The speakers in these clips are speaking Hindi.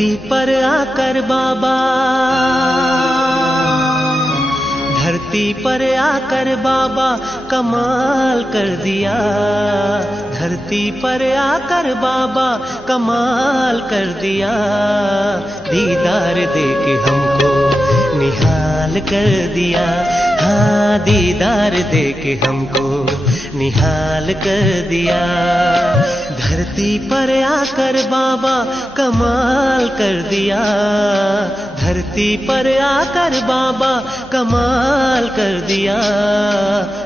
धरती पर आकर बाबा, धरती पर आकर बाबा कमाल कर दिया। धरती पर आकर बाबा कमाल कर दिया। दीदार देके हमको निहाल कर दिया। हाँ, दीदार देके हमको निहाल कर दिया। धरती पर आकर बाबा कमाल कर दिया। धरती पर आकर बाबा कमाल कर दिया।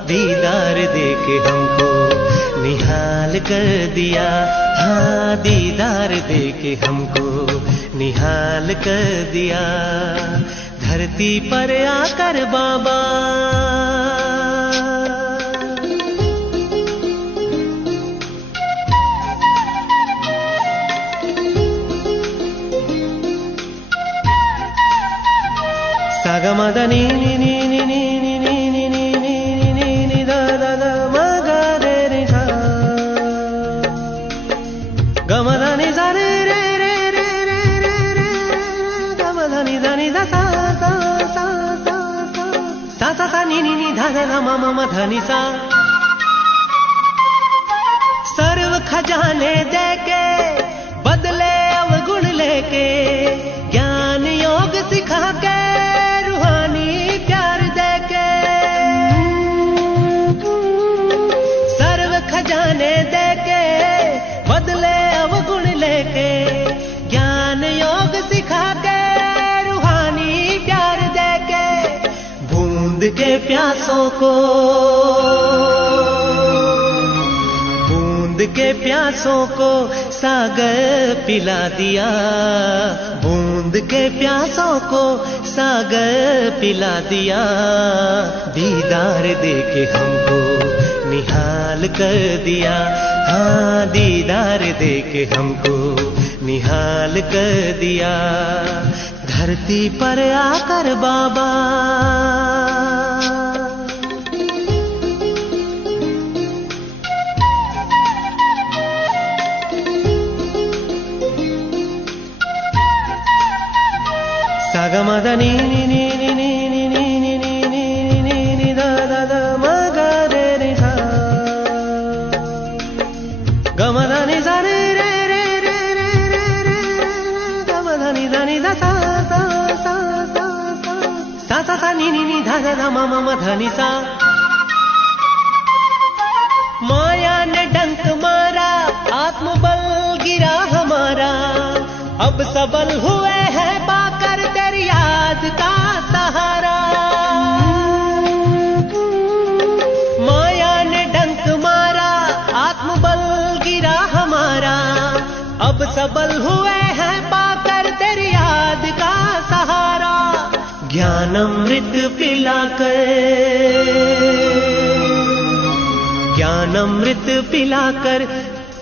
दीदार देके हमको निहाल कर दिया। हाँ, दीदार देके हमको निहाल कर दिया। धरती पर आकर बाबा। सागमदनी नी नी नी नी नी नी नी नी नी नी नी दा दा दा मा गा रे रे सा गमदनी सा रे रे रे रे रे रे रे गमदनी दनी दा सा सा सा सा सा सा सा नी नी नी धा धा धा मा मा मा धनी सा। सर्व खजाने देके बदले अवगुण लेके, ज्ञान योग सिखा के खजाने देके बदले अवगुण लेके, ज्ञान योग सिखा के रूहानी प्यार देके, बूंद के प्यासों को, बूंद के प्यासों को सागर पिला दिया। बूंद के प्यासों को सागर पिला दिया। दीदार देके हमको निहाल कर दिया। हाँ, दीदार देके हमको निहाल कर दिया। धरती पर आकर बाबा। सागमदनी नी नी नी नी नी नी नी नी नी नी दा दा दा मा गा रे रे सा गमदनी सा रे रे रे रे रे रे रे गमदनी दनी दा सा सा सा सा सा सा सा नी नी नी धा धा धा मा मा मा धनी सा। माया ने डंक मारा, आत्मबल गिरा हमारा। अब सबल हुए हैं पाकर तेरी याद का सहारा। माया ने डंक मारा, आत्मबल गिरा हमारा। अब सबल हुए हैं पाकर तेरी याद का सहारा। ज्ञानमृत पिलाकर, ज्ञानमृत पिलाकर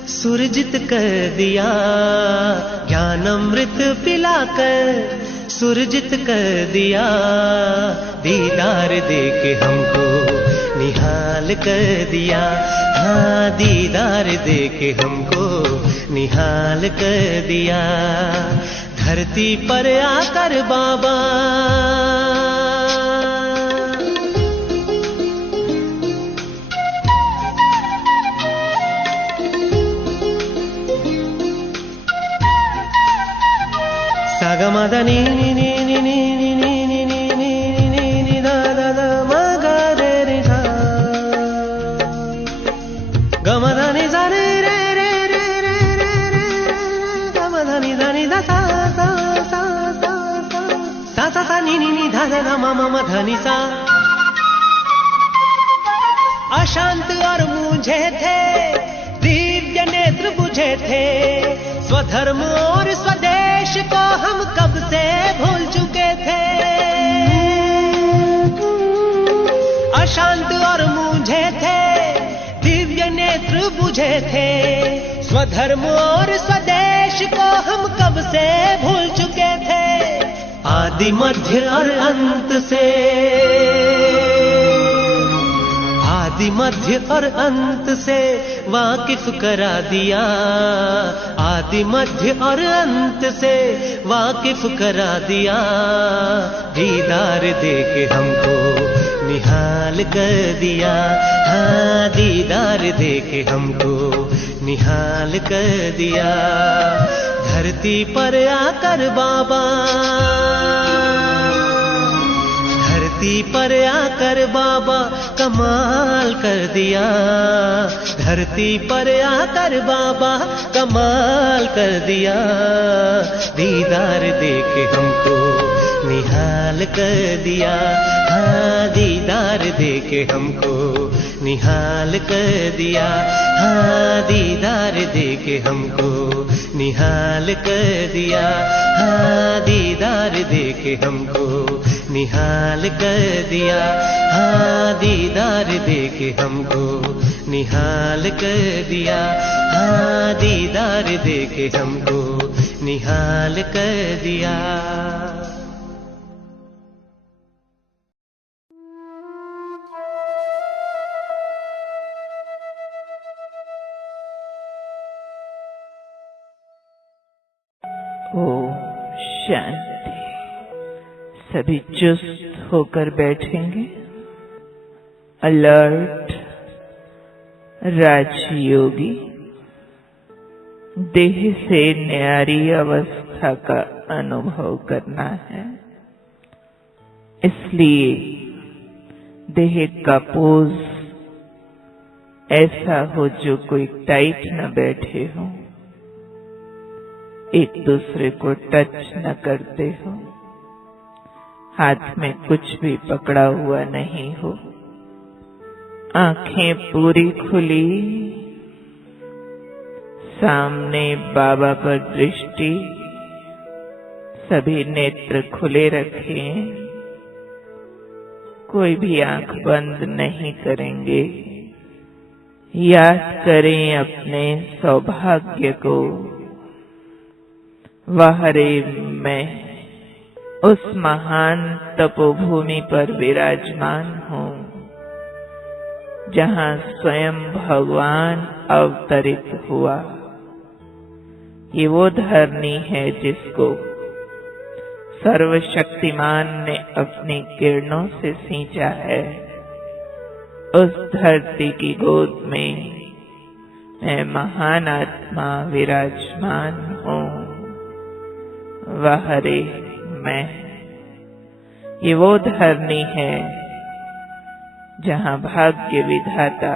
सुरजित कर दिया। ज्ञानमृत पिलाकर सुरजित कर दिया। दीदार देके हमको निहाल कर दिया। हाँ, दीदार देके हमको निहाल कर दिया। धरती पर आकर बाबा। सागमदनी नी नी नी नी नी नी नी नी नी नी दा दा दा मा गा रे रे सा गमदनी सा रे रे रे रे रे रे रे गमदनी दनी दा सा सा सा सा सा सा सा नी नी नी धा धा धा मा मा मा धनी सा। अशांत और मूझे थे, दिव्य नेत्र बुझे थे। स्वधर्म और स्वदेश को हम कब से भूल चुके थे। अशांत और मूझे थे, दिव्य नेत्र बुझे थे। स्वधर्म और स्वदेश को हम कब से भूल चुके थे। आदि मध्य और अंत से, आदि मध्य और अंत से वाकिफ करा दिया, आदि मध्य और अंत से वाकिफ करा दिया। दीदार दे के हमको निहाल कर दिया, हाँ दीदार दे के हमको निहाल कर दिया। धरती पर आकर बाबा, धरती पर आकर बाबा कमाल कर दिया, धरती पर आकर बाबा कमाल कर दिया। दीदार दे के हमको निहाल कर दिया, हाँ दीदार दे के हमको निहाल कर दिया, हाँ दीदार दे के हमको निहाल कर दिया, हाँ दीदार दे के हमको निहाल कर दिया, हाँ दीदार दे के हमको निहाल कर दिया, हाँ दीदार दे के हमको निहाल कर दिया। ओम शांति। सभी चुस्त होकर बैठेंगे। अलर्ट राजयोगी देह से न्यारी अवस्था का अनुभव करना है, इसलिए देह का पोज ऐसा हो जो कोई टाइट न बैठे हो, एक दूसरे को टच न करते हो, हाथ में कुछ भी पकड़ा हुआ नहीं हो, आंखें पूरी खुली, सामने बाबा पर दृष्टि, सभी नेत्र खुले रखें, कोई भी आंख बंद नहीं करेंगे। याद करें अपने सौभाग्य को। वाहरे मैं उस महान तपोभूमि पर विराजमान हूँ, जहाँ स्वयं भगवान अवतरित हुआ। ये वो धरनी है जिसको सर्वशक्तिमान ने अपनी किरणों से सींचा है। उस धरती की गोद में मैं महान आत्मा विराजमान हूँ। वाहरे मैं, ये वो धरनी है जहाँ भाग्य विधाता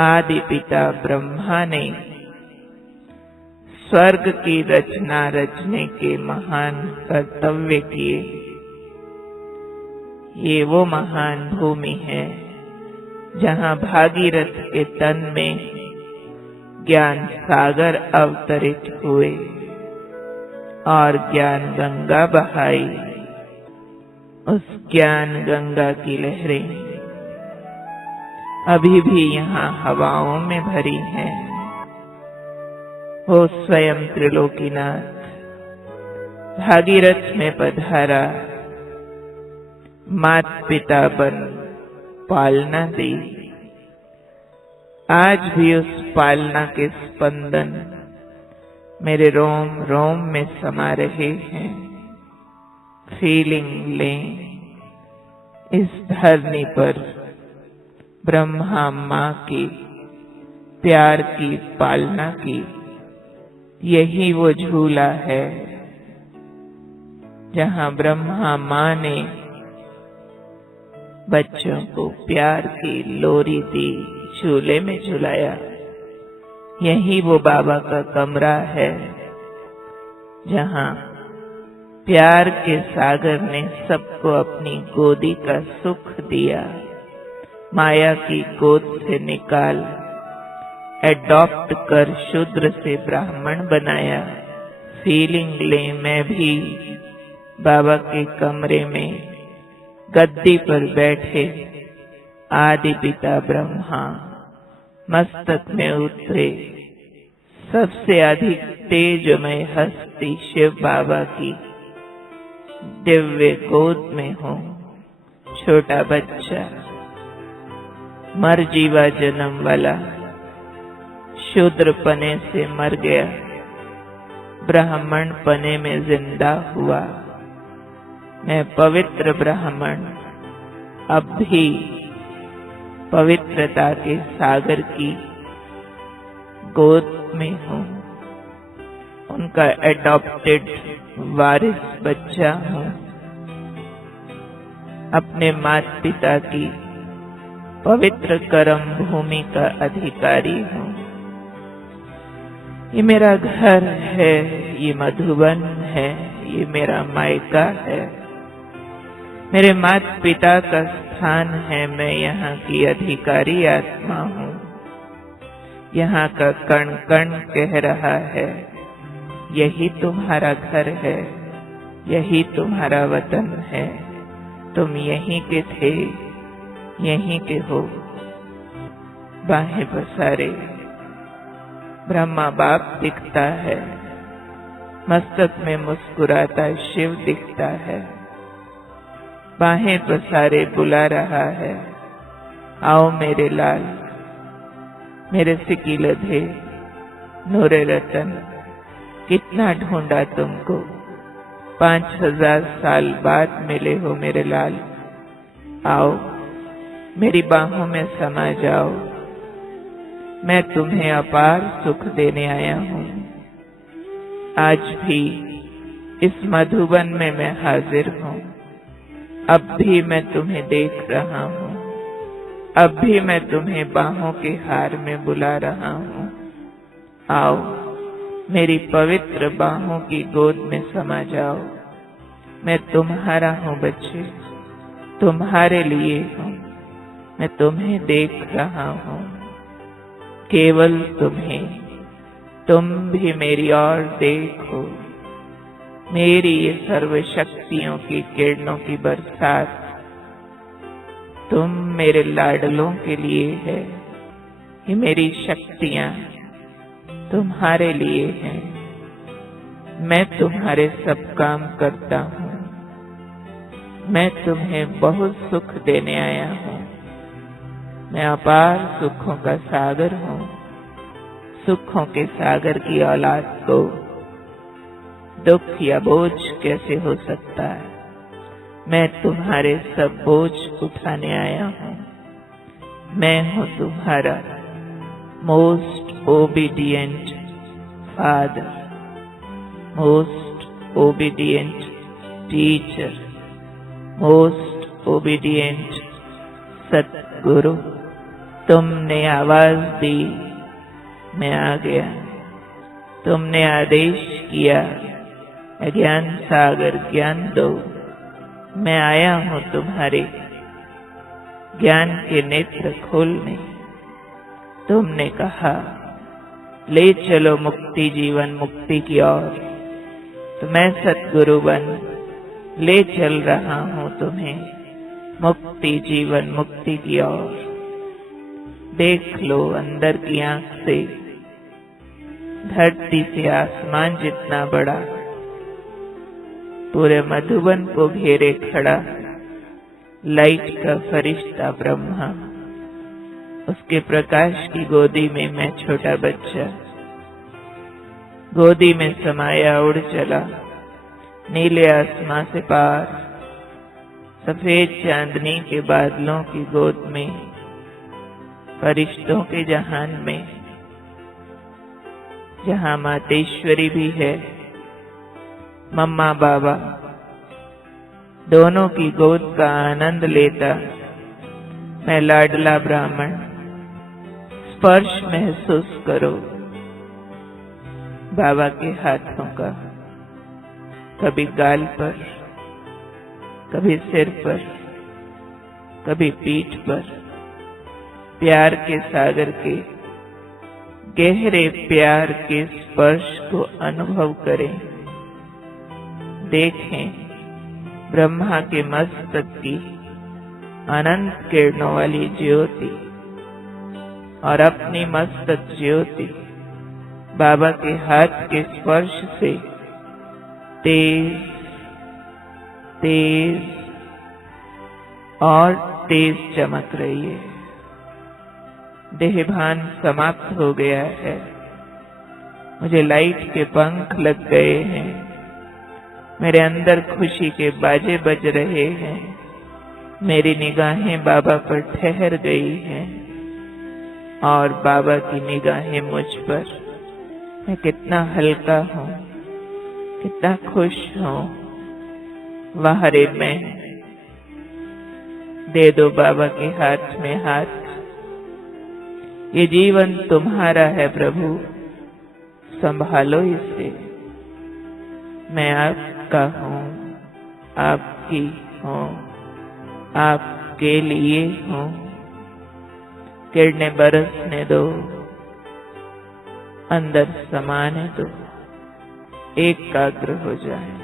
आदि पिता ब्रह्मा ने स्वर्ग की रचना रचने के महान कर्तव्य किए। ये वो महान भूमि है जहाँ भागीरथ के तन में ज्ञान सागर अवतरित हुए और ज्ञान गंगा बहाई। उस ज्ञान गंगा की लहरें अभी भी यहाँ हवाओं में भरी हैं। वो स्वयं त्रिलोकीनाथ भागीरथ में पधारा, मात पिता बन पालना दी। आज भी उस पालना के स्पंदन मेरे रोम रोम में समा रहे हैं। फीलिंग लें इस धरनी पर ब्रह्मा माँ की प्यार की पालना की। यही वो झूला है जहाँ ब्रह्मा माँ ने बच्चों को प्यार की लोरी दी, झूले में झुलाया। यही वो बाबा का कमरा है जहाँ प्यार के सागर ने सबको अपनी गोदी का सुख दिया। माया की गोद से निकाल एडॉप्ट कर शूद्र से ब्राह्मण बनाया। फीलिंग ले, मैं भी बाबा के कमरे में गद्दी पर बैठे आदि पिता ब्रह्मा मस्तक में उतरे। सबसे अधिक तेजमय हस्ती शिव बाबा की दिव्य गोद में हो। छोटा बच्चा मर जीवा जन्म वाला शूद्र पने से मर गया, ब्राह्मण पने में जिंदा हुआ। मैं पवित्र ब्राह्मण अब भी पवित्रता के सागर की गोद में हूँ, उनका एडॉप्टेड वारिस बच्चा हूँ, अपने माता पिता की पवित्र कर्म भूमि का अधिकारी हूँ। ये मेरा घर है, ये मधुबन है, ये मेरा मायका है, मेरे माता पिता का स्थान है। मैं यहाँ की अधिकारी आत्मा हूँ। यहाँ का कण कण कह रहा है, यही तुम्हारा घर है, यही तुम्हारा वतन है, तुम यहीं के थे, यहीं के हो। बाहें पसारे ब्रह्मा बाप दिखता है, मस्तक में मुस्कुराता शिव दिखता है। बाहें पसारे बुला रहा है, आओ मेरे लाल, मेरे सिकीलधे नूरे रतन। कितना ढूंढा तुमको, 5000 साल बाद मिले हो मेरे लाल। आओ मेरी बाहों में समा जाओ, मैं तुम्हें अपार सुख देने आया हूँ। आज भी इस मधुबन में मैं हाजिर हूँ। अब भी मैं तुम्हें देख रहा हूँ, अब भी मैं तुम्हें बाहों के हार में बुला रहा हूँ। आओ मेरी पवित्र बाहों की गोद में समा जाओ। मैं तुम्हारा हूँ बच्चे, तुम्हारे लिए हूँ। मैं तुम्हें देख रहा हूँ, केवल तुम्हें। तुम भी मेरी ओर देखो। मेरी ये सर्व शक्तियों की किरणों की बरसात तुम मेरे लाडलों के लिए है। ये मेरी शक्तियां तुम्हारे लिए हैं। मैं तुम्हारे सब काम करता हूँ। मैं तुम्हें बहुत सुख देने आया हूँ। मैं अपार सुखों का सागर हूँ। सुखों के सागर की औलाद को दुख या बोझ कैसे हो सकता है? मैं तुम्हारे सब बोझ उठाने आया हूँ। मैं हूँ तुम्हारा most obedient father, most obedient teacher, most obedient सतगुरु। तुमने आवाज दी, मैं आ गया। तुमने आदेश किया, ज्ञान सागर ज्ञान दो। मैं आया हूँ तुम्हारे ज्ञान के नेत्र खोलने। तुमने कहा ले चलो मुक्ति जीवन मुक्ति की ओर, तो मैं सतगुरु बन ले चल रहा हूँ तुम्हें मुक्ति जीवन मुक्ति की ओर। देख लो अंदर की आंख से, धरती से आसमान जितना बड़ा पूरे मधुबन को घेरे खड़ा लाइट का फरिश्ता ब्रह्मा। उसके प्रकाश की गोदी में मैं छोटा बच्चा, गोदी में समाया उड़ चला नीले आसमां से पार, सफेद चांदनी के बादलों की गोद में, फरिश्तों के जहान में, जहां मातेश्वरी भी है, मम्मा बाबा दोनों की गोद का आनंद लेता मैं लाडला ब्राह्मण। स्पर्श महसूस करो बाबा के हाथों का, कभी गाल पर, कभी सिर पर, कभी पीठ पर। प्यार के सागर के गहरे प्यार के स्पर्श को अनुभव करें। देखें ब्रह्मा के मस्तक की अनंत किरणों वाली ज्योति और अपनी मस्तक ज्योति बाबा के हाथ के स्पर्श से तेज तेज और तेज चमक रही है। देहभान समाप्त हो गया है। मुझे लाइट के पंख लग गए हैं। मेरे अंदर खुशी के बाजे बज रहे हैं। मेरी निगाहें बाबा पर ठहर गई हैं और बाबा की निगाहें मुझ पर। मैं कितना हल्का हूँ, कितना खुश हूँ। वाह रे मैं, दे दो बाबा के हाथ में हाथ। ये जीवन तुम्हारा है प्रभु, संभालो इसे। मैं आपका हूँ, आपकी हूँ, आपके लिए हूँ। किरणें बरसने दो, अंदर समाने दो, एकाग्र हो जाए।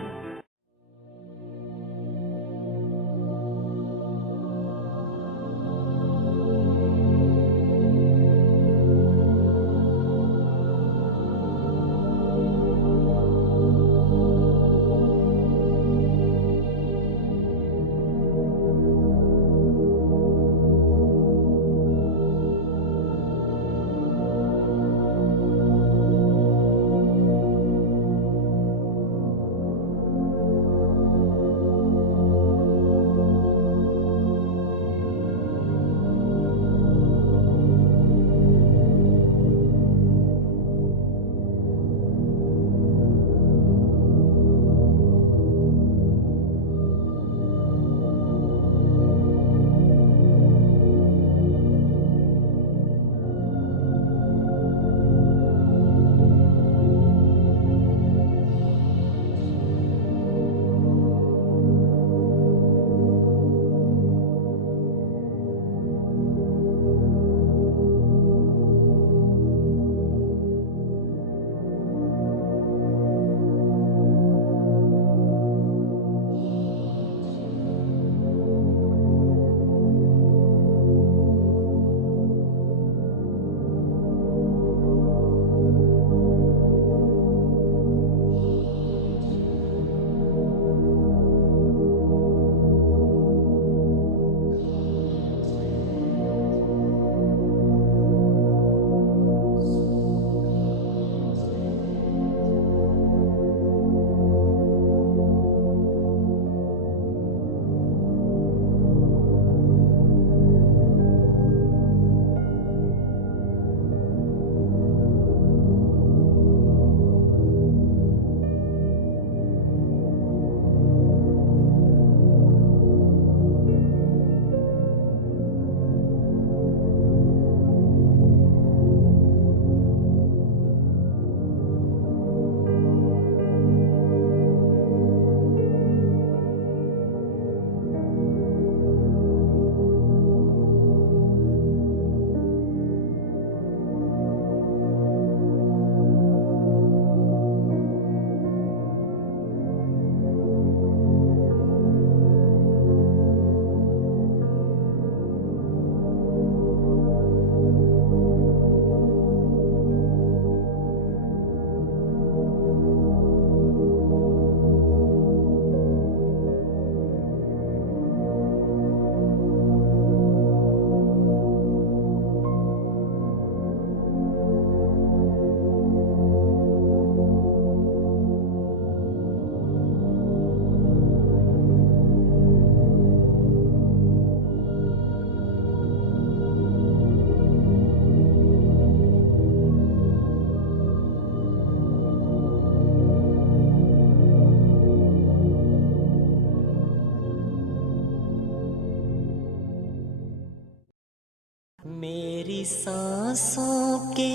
मेरी सांसों के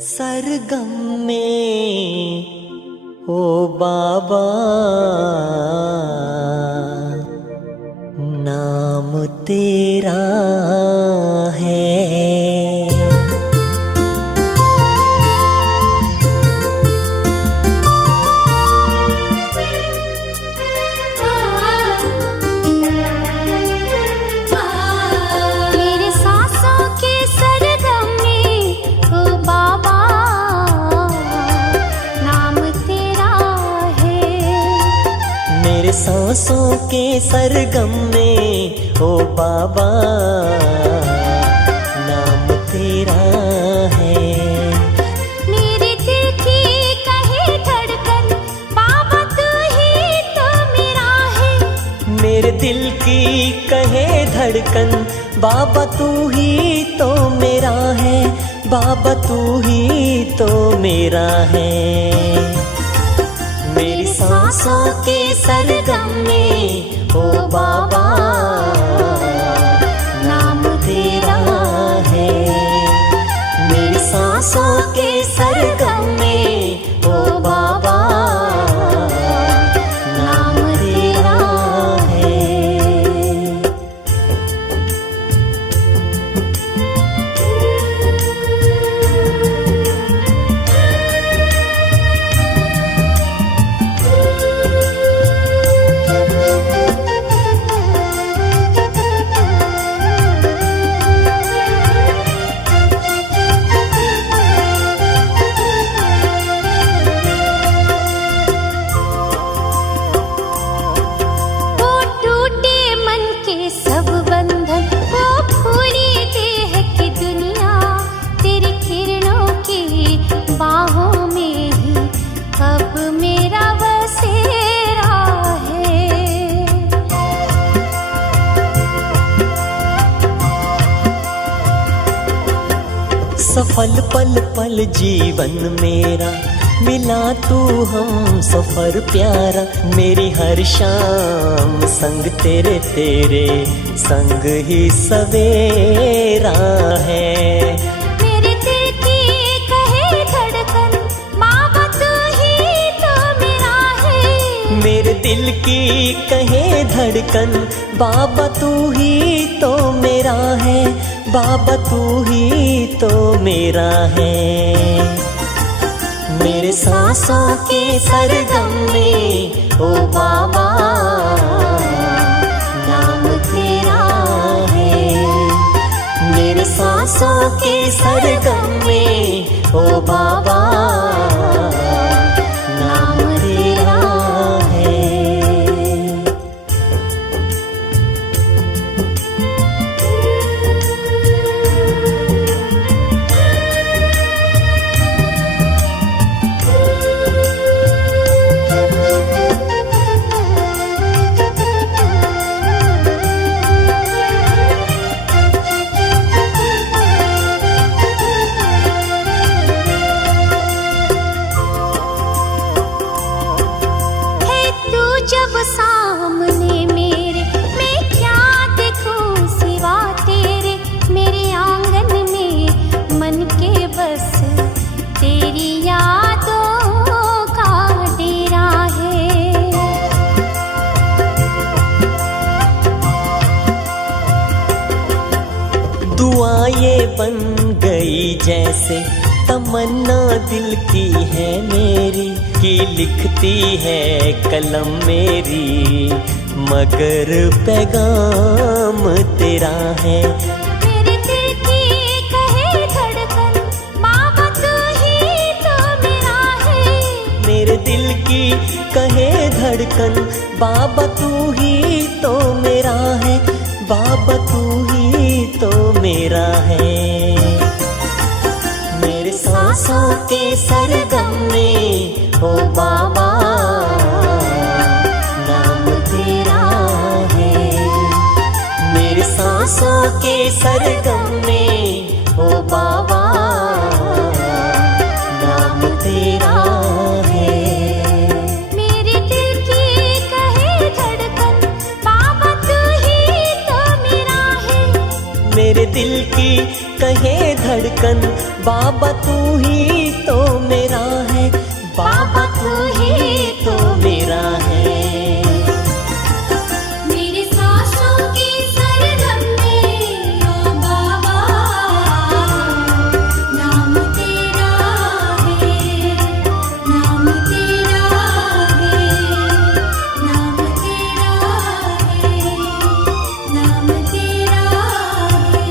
सरगम में ओ बाबा नाम तेरा है। सांसों के सरगम में ओ बाबा नाम तेरा है। मेरे दिल की कहे धड़कन, बाबा तू ही तो मेरा है। मेरे दिल की कहे धड़कन, बाबा तू ही तो मेरा है, बाबा तू ही तो मेरा है। मेरी सांसों के सरगम में ओ बाबा नाम तेरा है। मेरी सांसों के सरगम में ओ बाबा नाम तेरा है। सफल पल पल जीवन मेरा, मिला तू हम सफर प्यारा। मेरी हर शाम संग तेरे, तेरे संग ही सवेरा है। मेरे दिल की कहे धड़कन, बाबा तू ही तो मेरा है। मेरे दिल की कहे धड़कन, बाबा तू ही तो मेरा है, बाबा तू ही तो मेरा है। मेरे सांसों के सरगम में ओ बाबा नाम तेरा है। मेरे सांसों के सरगम में ओ बाबा नाम तेरा है। दुआएं बन गई जैसे तमन्ना दिल की है मेरी, कि लिखती है कलम मेरी मगर पैगाम तेरा है। मेरे दिल की कहे धड़कन, बाबा तू ही तो मेरा है। मेरे दिल की कहे धड़कन, बाबा तू ही तो मेरा है, बाबा तू ही तो मेरा है। मेरे सांसों के सरगम में ओ बाबा नाम तेरा है। मेरे सांसों के सरगम में ओ बाबा नाम तेरा है। मेरे दिल की कहे धड़कन, बाबा तू ही तो मेरा है। मेरे दिल की कहे धड़कन, बाबा तू ही तो मेरा है, बाबा तू ही तो मेरा है। मेरे सांसों की सरगम में ओ बाबा नाम तेरा है, नाम तेरा है, नाम तेरा है, नाम तेरा है।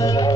रे